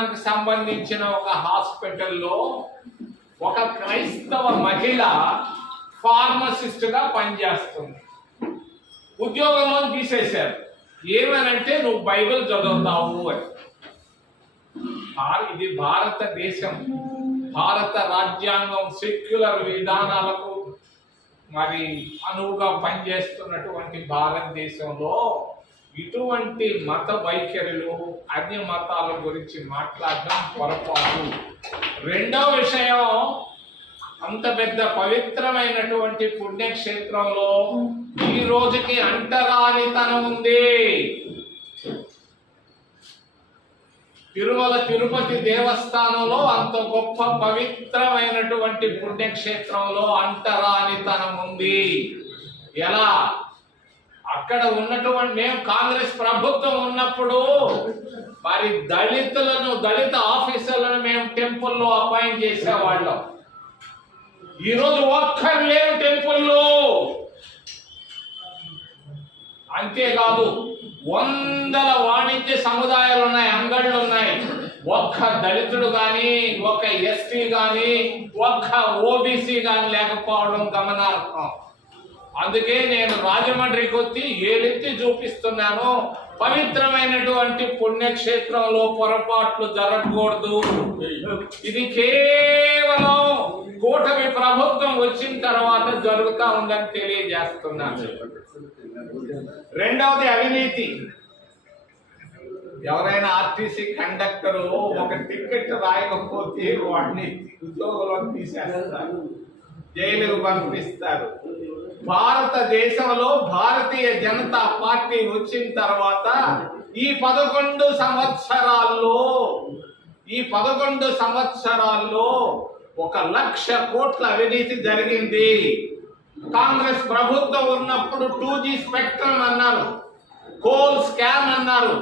దేవస్థానానికి సంబంధించిన ఒక హాస్పిటల్లో ఒక క్రైస్తవ మహిళ ఫార్మసిస్ట్గా పనిచేస్తుంది. ఉద్యోగంలో తీసేశారు. ఏమనంటే నువ్వు బైబిల్ చదువుతావు అని. ఇది భారతదేశం. భారత రాజ్యాంగం సెక్యులర్ విధానాలకు మరి అనువుగా పనిచేస్తున్నటువంటి భారతదేశంలో ఇటువంటి మత వైఖరులు అన్య మతాల గురించి మాట్లాడడం పొరపాటు. రెండవ విషయం అంత పెద్ద పవిత్రమైనటువంటి పుణ్యక్షేత్రంలో ఈ రోజుకి అంటరానితనం ఉంది. తిరుమల తిరుపతి దేవస్థానంలో అంత గొప్ప పవిత్రమైనటువంటి పుణ్యక్షేత్రంలో అంటరానితనం ఉంది. ఎలా? అక్కడ ఉన్నటువంటి మేము కాంగ్రెస్ ప్రభుత్వం ఉన్నప్పుడు మరి దళితులను దళిత ఆఫీసర్లను మేము టెంపుల్లో అపాయింట్ చేసేవాళ్ళం. ఈరోజు ఒక్కరు లేరు టెంపుల్లో. అంతేకాదు వందల వాణిజ్య సముదాయాలు ఉన్నాయి అంగళ్ళు ఉన్నాయి. ఒక్క దళితుడు కానీ ఒక్క ఎస్టీ కానీ ఒక్క ఓబీసీ కానీ లేకపోవడం గమనార్హం. అందుకే నేను రాజమండ్రికి వచ్చి ఏలెత్తి చూపిస్తున్నాను. పవిత్రమైనటువంటి పుణ్యక్షేత్రంలో పొరపాట్లు జరగకూడదు. ఇది కేవలం కూటమి ప్రభుత్వం వచ్చిన తర్వాత జరుగుతా ఉందని తెలియజేస్తున్నాను. రెండవది అవినీతి. ఎవరైనా ఆర్టీసీ కండక్టర్ ఒక టికెట్ రాయకపోతే వాడిని ఉద్యోగంలో తీసేస్తారు. జైలుకు పంపిస్తారు. భారతదేశంలో భారతీయ జనతా పార్టీ వచ్చిన తర్వాత ఈ పదకొండు సంవత్సరాల్లో ఈ పదకొండు సంవత్సరాల్లో ఒక లక్ష కోట్ల అవినీతి జరిగింది. కాంగ్రెస్ ప్రభుత్వం ఉన్నప్పుడు టూ జీ స్పెక్ట్రమ్ అన్నారు కోల్ స్కామ్ అన్నారు.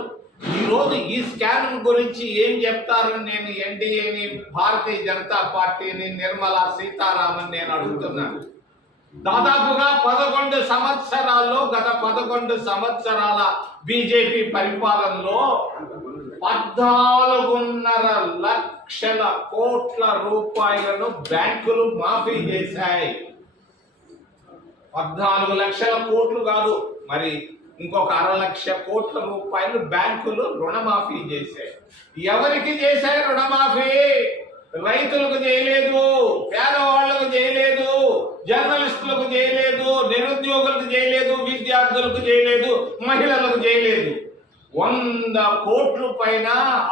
ఈరోజు ఈ స్కామ్ గురించి ఏం చెప్తారని నేను ఎన్డీఏని భారతీయ జనతా పార్టీని నిర్మలా సీతారామన్ నేను అడుగుతున్నాను. దాదాపుగా పదకొండు సంవత్సరాల్లో గత పదకొండు సంవత్సరాల బీజేపీ పరిపాలనలో పద్నాలుగున్నర లక్షల కోట్ల రూపాయలను బ్యాంకులు మాఫీ చేశాయి. పద్నాలుగు లక్షల కోట్లు కాదు మరి ఇంకొక అర లక్ష కోట్ల రూపాయలు బ్యాంకులు రుణమాఫీ చేశాయి. ఎవరికి చేశాయి రుణమాఫీ? రైతులకు చేయలేదు పేదవాళ్ళకు చేయలేదు జర్నలిస్టులకు చేయలేదు నిరుద్యోగులకు చేయలేదు విద్యార్థులకు చేయలేదు మహిళలకు చేయలేదు. వంద కోట్ల పైన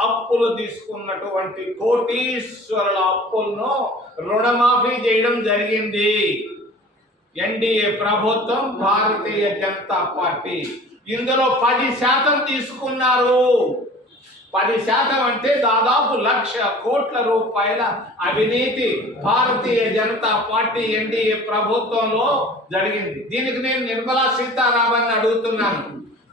అప్పులు తీసుకున్నటువంటి కోటీశ్వరుల అప్పులను రుణమాఫీ చేయడం జరిగింది. ఎన్డీఏ ప్రభుత్వం భారతీయ జనతా పార్టీ ఇందులో పది శాతం తీసుకున్నారు. పది శాతం అంటే దాదాపు లక్ష కోట్ల రూపాయల అవినీతి భారతీయ జనతా పార్టీ ఎన్డీఏ ప్రభుత్వంలో జరిగింది. దీనికి నేను నిర్మలా సీతారామన్ అడుగుతున్నాను.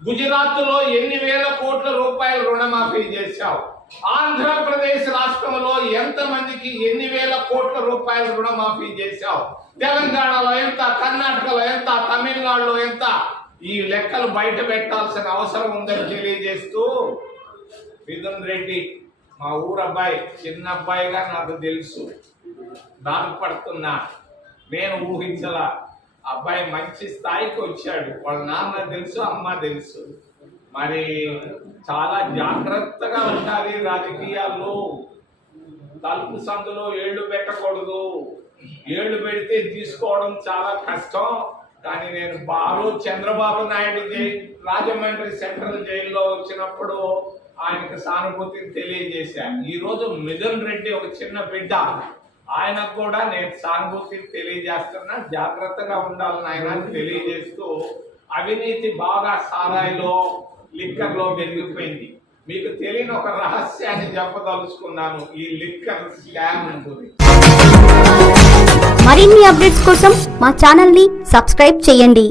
గుజరాత్లో ఎన్ని వేల కోట్ల రూపాయల రుణమాఫీ చేశావు? ఆంధ్రప్రదేశ్ రాష్ట్రంలో ఎంత మందికి ఎన్ని వేల కోట్ల రూపాయల రుణమాఫీ చేశావు? తెలంగాణలో ఎంత? కర్ణాటకలో ఎంత? తమిళనాడులో ఎంత? ఈ లెక్కలు బయట పెట్టాల్సిన అవసరం ఉందని తెలియజేస్తూ మిథున్ రెడ్డి మా ఊరు అబ్బాయి చిన్న అబ్బాయిగా నాకు తెలుసు. బాధపడుతున్నా నేను ఊహించలా. అబ్బాయి మంచి స్థాయికి వచ్చాడు. వాళ్ళ నాన్న తెలుసు అమ్మ తెలుసు. మరి చాలా జాగ్రత్తగా ఉండాలి రాజకీయాల్లో. తలుపు సందులో ఏళ్ళు పెట్టకూడదు. ఏళ్ళు పెడితే తీసుకోవడం చాలా కష్టం. కానీ నేను బారు చంద్రబాబు నాయుడు రాజమండ్రి సెంట్రల్ జైల్లో వచ్చినప్పుడు ఆయనకు సానుభూతిని తెలియజేశాను. ఈ రోజు మిథున్ రెడ్డి ఒక చిన్న బిడ్డ. ఆయనకు కూడా నేను సానుభూతిని తెలియజేస్తున్నా. జాగ్రత్తగా ఉండాలని ఆయన తెలియజేస్తూ అవినీతి బాగా సారాయిలో లిక్కర్లో పెరిగిపోయింది మీకు తెలియని ఒక రహస్యాన్ని చెప్పదలుచుకున్నాను. ఈ లిక్కర్ స్కామ్ గురించి మరిన్ని అప్డేట్స్ కోసం మా ఛానల్ని సబ్స్క్రైబ్ చేయండి.